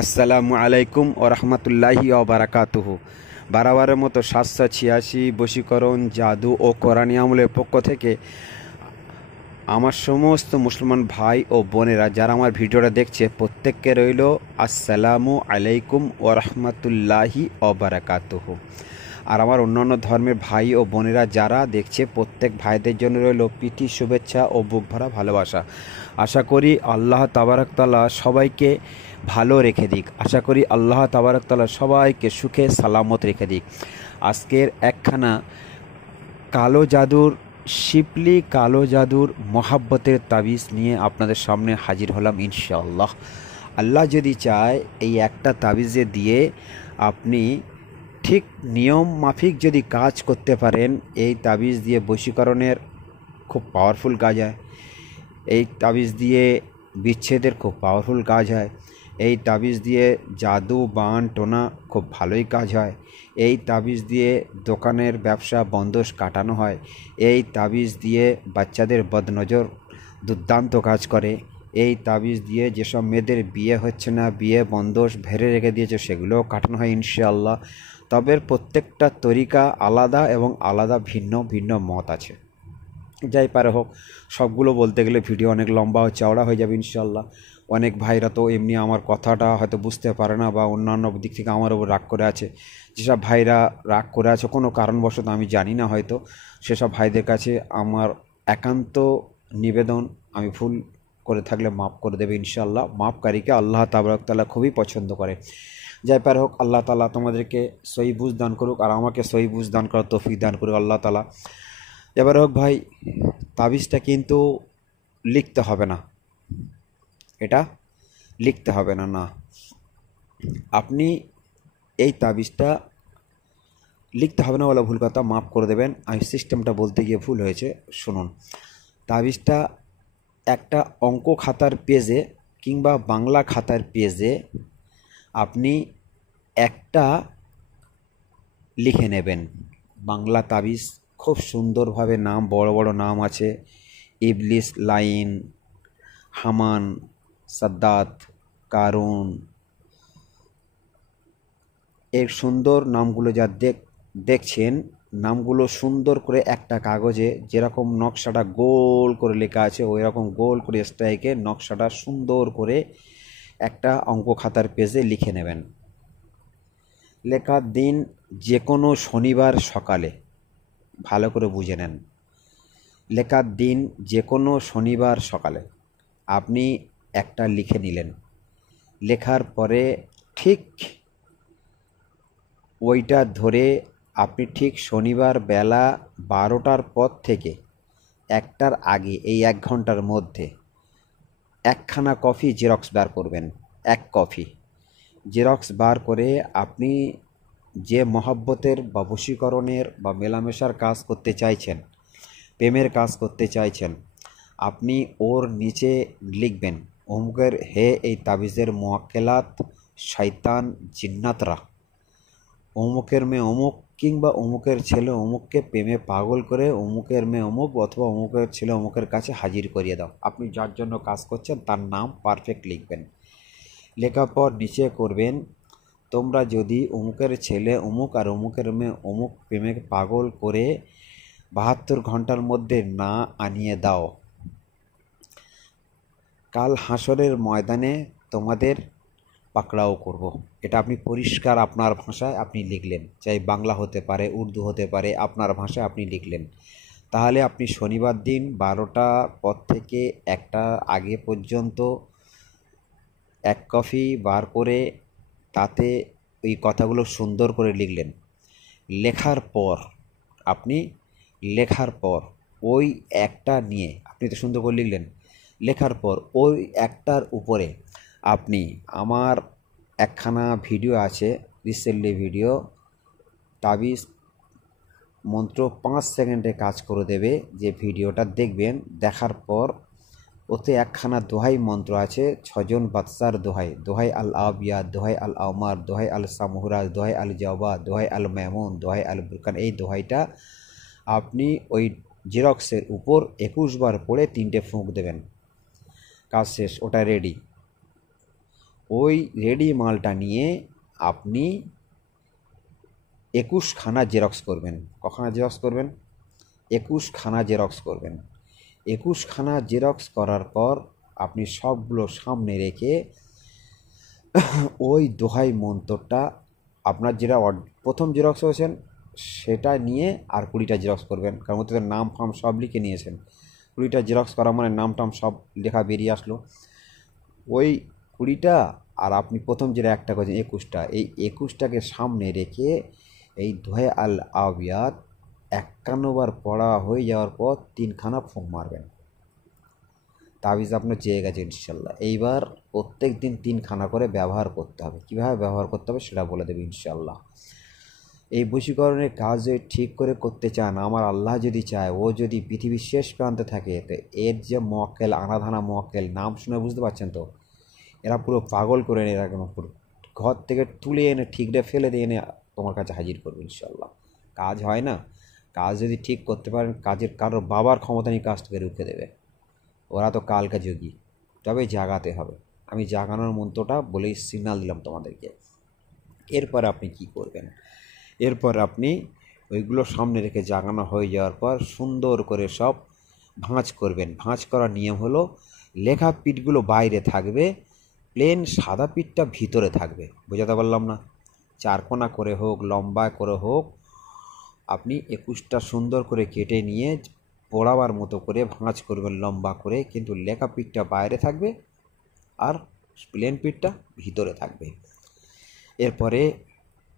আসসালামু আলাইকুম ও রহমতুল্লাহি বারাকাতুহু। বারাবারের মতো 786 বশীকরণ, জাদু ও কোরআনী আমলের পক্ষ থেকে আমার সমস্ত মুসলমান ভাই ও বোনেরা যারা আমার ভিডিওটা দেখছে প্রত্যেককে রইল আসসালামু আলাইকুম ও রহমতুল্লাহি বারাকাতুহু। আর আমার অন্যান্য ধর্মের ভাই ও বোনেরা যারা দেখছে প্রত্যেক ভাইদের জন্য রইল প্রীতি, শুভেচ্ছা ও বুক ভরা ভালোবাসা। আশা করি আল্লাহ তাবারক তাআলা সবাইকে ভালো রেখে দিক। আশা করি আল্লাহ তাবারক তাআলা সবাইকে সুখে সালামত রেখে দিক। আজকের একখানা কালো জাদুর শিপলি কালো জাদুর মহাব্বতের তাবিজ নিয়ে আপনাদের সামনে হাজির হলাম ইনশাআল্লাহ। আল্লাহ যদি চায় এই একটা তাবিজে দিয়ে আপনি ঠিক নিয়ম মাফিক যদি কাজ করতে পারেন, এই তাবিজ দিয়ে বশীকরণের খুব পাওয়ারফুল কাজ হয়। এই তাবিজ দিয়ে বিচ্ছেদের খুব পাওয়ারফুল কাজ হয়। এই তাবিজ দিয়ে জাদু বান টোনা খুব ভালোই কাজ হয়। এই তাবিজ দিয়ে দোকানের ব্যবসা বন্ধস কাটানো হয়। এই তাবিজ দিয়ে বাচ্চাদের বদনজর দুর্দান্ত কাজ করে। এই তাবিজ দিয়ে যেসব মেয়েদের বিয়ে হচ্ছে না, বিয়ে বন্ধস ভেড়ে রেখে দিয়েছে, সেগুলোও কাটানো হয় ইনশাআল্লাহ। তবে প্রত্যেকটা তরিকা আলাদা এবং আলাদা ভিন্ন ভিন্ন মত আছে। যাই পারে হোক, সবগুলো বলতে গেলে ভিডিও অনেক লম্বা ও চওড়া হয়ে যাবে ইনশাআল্লাহ। অনেক ভাইরা তো এমনি আমার কথাটা হয়তো বুঝতে পারে না বা অন্যান্য দিক থেকে আমার উপর রাগ করে আছে। যেসব ভাইরা রাগ করে আছে কোনো কারণবশত, আমি জানি না হয়তো, সেসব ভাইদের কাছে আমার একান্ত নিবেদন, আমি ভুল করে থাকলে মাফ করে দেবে ইনশাআল্লাহ। মাফকারীকে আল্লাহ তাবারক তাআলা খুবই পছন্দ করে। যাই পারে হোক, আল্লাহ তাআলা তোমাদেরকে সহি বুঝ দান করুক আর আমাকে সহি বুঝ দান করার তৌফিক দান করুক আল্লাহ তাআলা। এবার হোক ভাই, তাবিজটা কিন্তু লিখতে হবে না, এটা লিখতে হবে না। না, আপনি এই তাবিজটা লিখতে হবে না বলা ভুল কথা, মাফ করে দেবেন, আমি সিস্টেমটা বলতে গিয়ে ভুল হয়েছে। শুনুন, তাবিজটা একটা অঙ্ক খাতার পেজে কিংবা বাংলা খাতার পেজে আপনি একটা লিখে নেবেন। বাংলা তাবিজ খুব সুন্দরভাবে নাম, বড় বড় নাম আছে, ইবলিস, লাইন, হামান, সাদ্দাত, কারুন, এর সুন্দর নামগুলো যা দেখছেন, নামগুলো সুন্দর করে একটা কাগজে যেরকম নকশাটা গোল করে লেখা আছে ওই রকম গোল করে স্ট্রাইকে নকশাটা সুন্দর করে একটা অঙ্ক খাতার পেজে লিখে নেবেন। লেখার দিন যে কোনো শনিবার সকালে, ভালো করে বুঝে নেন, লেখার দিন যে কোনো শনিবার সকালে আপনি একটা লিখে নিলেন। লেখার পরে ঠিক ওইটা ধরে আপনি ঠিক শনিবার বেলা 12টার পর থেকে 1টার আগে, এই 1 ঘন্টার মধ্যে একখানা কপি জেরক্স বার করবেন। 1 কপি জেরক্স বার করে আপনি যে মহব্বতের বা বশীকরণের বা মেলামেশার কাজ করতে চাইছেন, প্রেমের কাজ করতে চাইছেন, আপনি ওর নিচে লিখবেন অমুকের হে এই তাবিজের মোয়াক্কেলাত শয়তান জিন্নাতরা অমুকের মেয়ে অমুক কিংবা অমুকের ছেলে অমুককে প্রেমে পাগল করে অমুকের মেয়ে অমুক অথবা অমুকের ছেলে অমুকের কাছে হাজির করিয়ে দাও। আপনি যার জন্য কাজ করছেন তার নাম পারফেক্ট লিখবেন। লেখার পর নিচে করবেন, তোমরা যদি অমুকের ছেলে অমুক আর অমুকের মেয়ে অমুক প্রেমে পাগল করে 72 ঘন্টার মধ্যে না আনিয়ে দাও, কাল হাসরের ময়দানে তোমাদের পাকড়াও করব। এটা আপনি পরিষ্কার আপনার ভাষায় আপনি লিখলেন, চাই বাংলা হতে পারে, উর্দু হতে পারে, আপনার ভাষায় আপনি লিখলেন। তাহলে আপনি শনিবার দিন 12টা পর থেকে 1টা আগে পর্যন্ত 1 কপি বার করে তাতে ওই কথাগুলো সুন্দর করে লিখলেন। লেখার পর আপনি ওই একটা নিয়ে আপনি তো সুন্দর করে লিখলেন। লেখার পর ওই একটার উপরে আপনি, আমার একখানা ভিডিও আছে রিসেন্টলি ভিডিও, তাবিজ মন্ত্র 5 সেকেন্ডে কাজ করে দেবে, যে ভিডিওটা দেখবেন, দেখার পর ওতে একখানা দোহাই মন্ত্র আছে, 6 জন বাদশার দোহাই, দোহাই আল আবিয়া, দোহাই আল আমার, দোহাই আল সামুরা, দোহাই আল জাওবা, দোহাই আল মেমুন, দোহাই আল বুরকান। এই দোহাইটা আপনি ওই জেরক্সের উপর 21 বার পড়ে 3টে ফুঁক দেবেন, কাজ শেষ, ওটা রেডি। ওই রেডি মালটা নিয়ে আপনি 21খানা জেরক্স করবেন। কখানা জেরক্স করবেন? 21খানা জেরক্স করবেন। 21খানা জেরক্স করার পর আপনি সবগুলো সামনে রেখে ওই দোহাই মন্ত্রটা আপনার যেটা প্রথম জেরক্স হয়েছেন সেটা নিয়ে আর 20টা জেরক্স করবেন, কারণ ওতে নাম ফাম সব লিখে নিয়েছেন। 20টা জেরক্স করা মানে নাম টাম সব লেখা বেরিয়ে আসলো। ওই 20টা আর আপনি প্রথম যেটা একটা করেছেন 21টা, এই 21টাকে সামনে রেখে এই দোহে আল আবিয়াত 51বার পড়া হয়ে যাওয়ার পর 3খানা ফুঁক মারবেন। তাবিজ আপনার চেয়ে গেছে ইনশাল্লাহ। এইবার প্রত্যেক দিন 3খানা করে ব্যবহার করতে হবে। কীভাবে ব্যবহার করতে হবে সেটা বলে দেবে ইনশাল্লাহ। এই বশীকরণের কাজ যদি ঠিক করে করতে চান, আমার আল্লাহ যদি চায়, ও যদি পৃথিবীর শেষ প্রান্তে থাকে, তো এর যে মোয়াক্কেল, আনাধানা মোয়াক্কেল, নাম শুনে বুঝতে পারছেন তো, এরা পুরো পাগল করে এনে এরকম পুরো ঘর থেকে তুলে এনে ঠিকরে ফেলে দিয়ে এনে তোমার কাছে হাজির করবে ইনশাল্লাহ। কাজ হয় না, কাজ যদি ঠিক করতে পারেন, কাজের কারোর বাবার ক্ষমতা নিয়ে কাজটাকে রুখে দেবে। ওরা তো কালকা যোগী, তবে জাগাতে হবে। আমি জাগানোর মন্ত্রটা বলেই সিগনাল দিলাম তোমাদেরকে। এরপর আপনি কি করবেন? এরপর আপনি ওইগুলো সামনে রেখে জাগানো হয়ে যাওয়ার পর সুন্দর করে সব ভাঁজ করবেন। ভাঁজ করার নিয়ম হলো লেখা পিঠগুলো বাইরে থাকবে, প্লেন সাদা পিঠটা ভিতরে থাকবে। বোঝাতে পারলাম না? 4 কোনা করে হোক, লম্বা করে হোক, আপনি 21টা সুন্দর করে কেটে নিয়ে পোড়াবার মতো করে ভাঁজ করবেন লম্বা করে, কিন্তু লেখা পিঠটা বাইরে থাকবে আর প্লেন পিঠটা ভিতরে থাকবে। এরপরে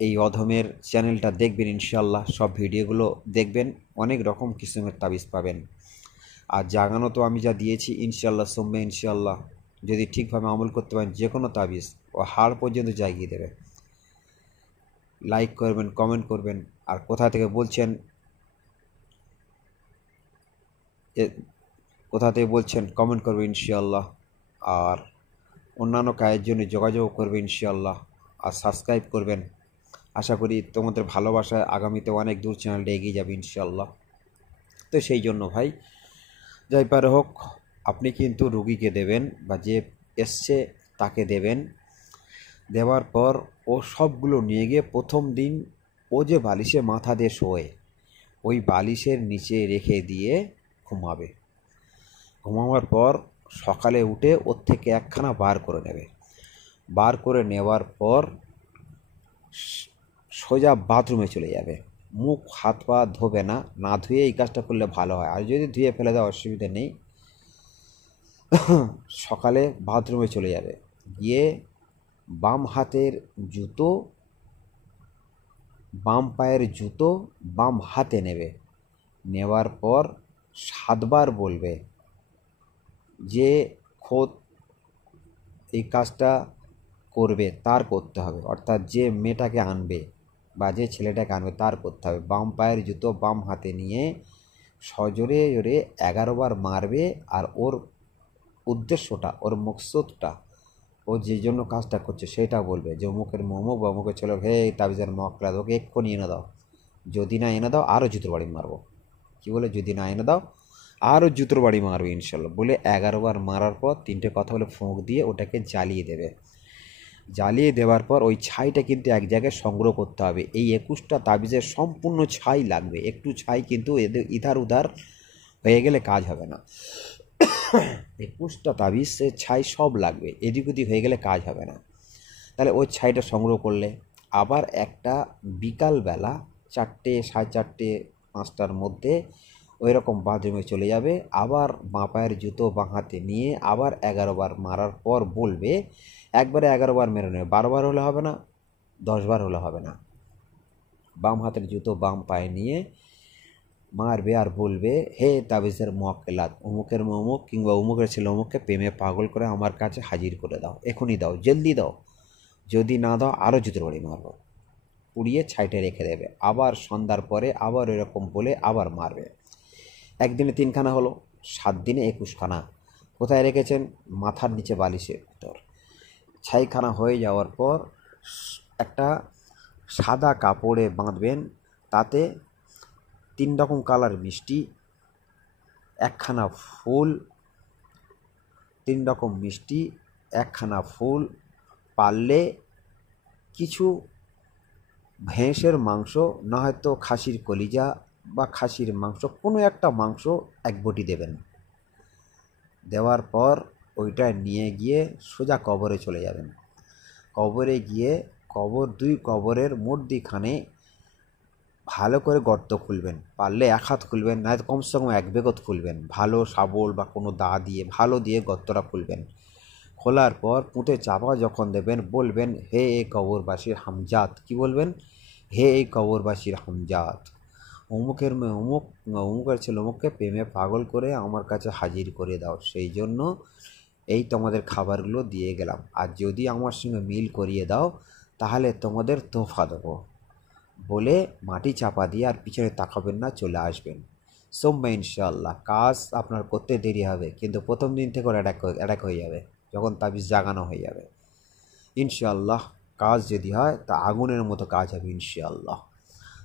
এই অধমের চ্যানেলটা দেখবেন ইনশাল্লাহ, সব ভিডিওগুলো দেখবেন, অনেক রকম কিসিমের তাবিজ পাবেন। আর জাগানো তো আমি যা দিয়েছি ইনশাল্লাহ সোম্যে ইনশাল্লাহ যদি ঠিকভাবে আমল করতে পারেন, যে কোনো তাবিজ ও হাড় পর্যন্ত জাগিয়ে দেবে। লাইক করবেন, কমেন্ট করবেন, আর কোথা থেকে বলছেন কমেন্ট করবেন ইনশাল্লাহ। আর অন্যান্য কাজের জন্য যোগাযোগ করবে ইনশাল্লাহ, আর সাবস্ক্রাইব করবেন। আশা করি তোমাদের ভালোবাসায় আগামীতে অনেক দূর চ্যানেলটা এগিয়ে যাবে ইনশাল্লাহ। তো সেই জন্য ভাই, যাই পারে হোক, আপনি কিন্তু রুগীকে দেবেন বা যে এসছে তাকে দেবেন। দেওয়ার পর ও সবগুলো নিয়ে গিয়ে প্রথম দিন ও যে বালিশে মাথা দিয়ে শোয়, ওই বালিশের নিচে রেখে দিয়ে ঘুমাবে। ঘুমাবার পর সকালে উঠে ওর থেকে 1খানা বার করে নেবে। বার করে নেওয়ার পর সোজা বাথরুমে চলে যাবে। মুখ হাত পা ধোবে না, না ধুয়ে এই কাজটা করলে ভালো হয়। আর যদি ধুয়ে ফেলে দেওয়া অসুবিধা নেই। সকালে বাথরুমে চলে যাবে, গিয়ে বাম হাতের জুতো, বাম পায়ের জুতো বাম হাতে নেবে। নেওয়ার পর 7বার বলবে যে খোদ এই কাজটা করবে তার করতে হবে, অর্থাৎ যে মেয়েটাকে আনবে বা যে ছেলেটাকে আনবে তার করতে হবে। বাম পায়ের জুতো বাম হাতে নিয়ে সজোরে জোরে 11বার মারবে। আর ওর উদ্দেশ্যটা, ওর মকসুদটা, ও যে জন্য কাজটা করছে সেটা বলবে যে অমুকের মোমো বা অমুকের ছেলে, হে তাবিজের মকলা ওকে এক্ষুনি এনে দাও, যদি না এনে দাও আরও জুতোর বাড়ি মারবো। কী বলে? যদি না এনে দাও আরও জুতোর বাড়ি মারবে ইনশাল্লাহ বলে 11বার মারার পর 3টে কথা বলে ফোঁক দিয়ে ওটাকে জ্বালিয়ে দেবে। জ্বালিয়ে দেওয়ার পর ওই ছাইটা কিন্তু এক জায়গায় সংগ্রহ করতে হবে। এই 21টা তাবিজের সম্পূর্ণ ছাই লাগবে, একটু ছাই কিন্তু এদের ইধার উধার হয়ে গেলে কাজ হবে না। 21টা তাবিজের ছাই সব লাগবে, এদিক ওদিক হয়ে গেলে কাজ হবে না। তাহলে ওই ছাইটা সংগ্রহ করলে আবার একটা বিকালবেলা 4টে, 4:30, 5টার মধ্যে ওই রকম বাথরুমে চলে যাবে। আবার বাঁ পায়ের জুতো বাঁ হাতে নিয়ে আবার 11বার মারার পর বলবে, একবারে 11বার মেরে নেবে, 12বার হলে হবে না, 10বার হলে হবে না। বাম হাতের জুতো বাম পায়ে নিয়ে মারবে আর বলবে, হে তাবিজের মোয়াক্কেলাত, অমুকের অমুক কিংবা অমুকের ছেলে অমুককে প্রেমে পাগল করে আমার কাছে হাজির করে দাও, এখনই দাও, জলদি দাও, যদি না দাও আরও জুতোর বাড়ি মারবো। পুড়িয়ে ছাইটে রেখে দেবে। আবার সন্ধ্যার পরে আবার এরকম বলে আবার মারবে। একদিনে 3খানা হলো, 7 দিনে 21খানা। কোথায় রেখেছেন? মাথার নিচে বালিশের ভিতর। ছাইখানা হয়ে যাওয়ার পর একটা সাদা কাপড়ে বাঁধবেন, তাতে 3 রকম কালার মিষ্টি, 1খানা ফুল, 3 রকম মিষ্টি, 1খানা ফুল পারলে কিছু ভেঁসের মাংস, না হয়তো খাসির কলিজা বা খাসির মাংস, কোনো একটা মাংস এক বটি দেবেন। দেওয়ার পর ওইটা নিয়ে গিয়ে সোজা কবরে চলে যাবেন। কবরে গিয়ে দুই কবরের মধ্যিখানে ভালো করে গর্ত খুলবেন। পারলে 1 হাত খুলবেন, না হয়তো কমসে কম 1 বেগত খুলবেন। ভালো শাবল বা কোনো দা দিয়ে ভালো দিয়ে গর্তটা খুলবেন। খোলার পর পুঁতে চাপা যখন দেবেন, বলবেন, হে এই কবরবাসীর হামজাত। কি বলবেন? হে এই কবরবাসীর হামজাত, অমুকের মেয়ে অমুক, অমুকের ছেলে অমুককে প্রেমে পাগল করে আমার কাছে হাজির করে দাও, সেই জন্য এই তোমাদের খাবারগুলো দিয়ে গেলাম। আর যদি আমার সঙ্গে মিল করিয়ে দাও তাহলে তোমাদের তোহফা দেবো। বলে মাটি চাপা দিয়ে আর পিছনে তাকাবেন না, চলে আসবেন। সোম্মা ইনশাআল্লাহ কাজ আপনার করতে দেরি হবে, কিন্তু প্রথম দিন থেকে ওর অ্যাটাক হয়ে যাবে, যখন তাবিজ জাগানো হয়ে যাবে। ইনশাআল্লাহ কাজ যদি হয় তা আগুনের মতো কাজ হবে ইনশাআল্লাহ।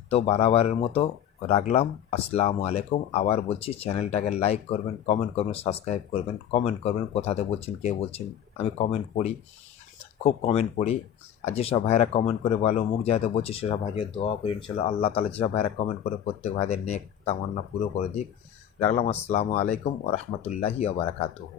তো বারবারের মতো রাখলাম। আসসালামু আলাইকুম। আবার বলছি, চ্যানেলটাকে লাইক করবেন, কমেন্ট করবেন, সাবস্ক্রাইব করবেন, কমেন্ট করবেন কোথাতে বলছেন, কে বলছেন। আমি কমেন্ট পড়ি, খুব কমেন্ট পড়ি। আর যেসব ভাইরা কমেন্ট করে বলো মুখ যাতে বলছি, সেসব ভাইদের দোয়া করি ইনশাআল্লাহ আল্লাহ তাআলা যেসব ভাইরা কমেন্ট করে প্রত্যেক ভাইদের নেক তামান্না পুরো করে দিক। রাখলাম। আসসালামু আলাইকুম ওয়া রাহমাতুল্লাহি ওয়া বারাকাতুহু।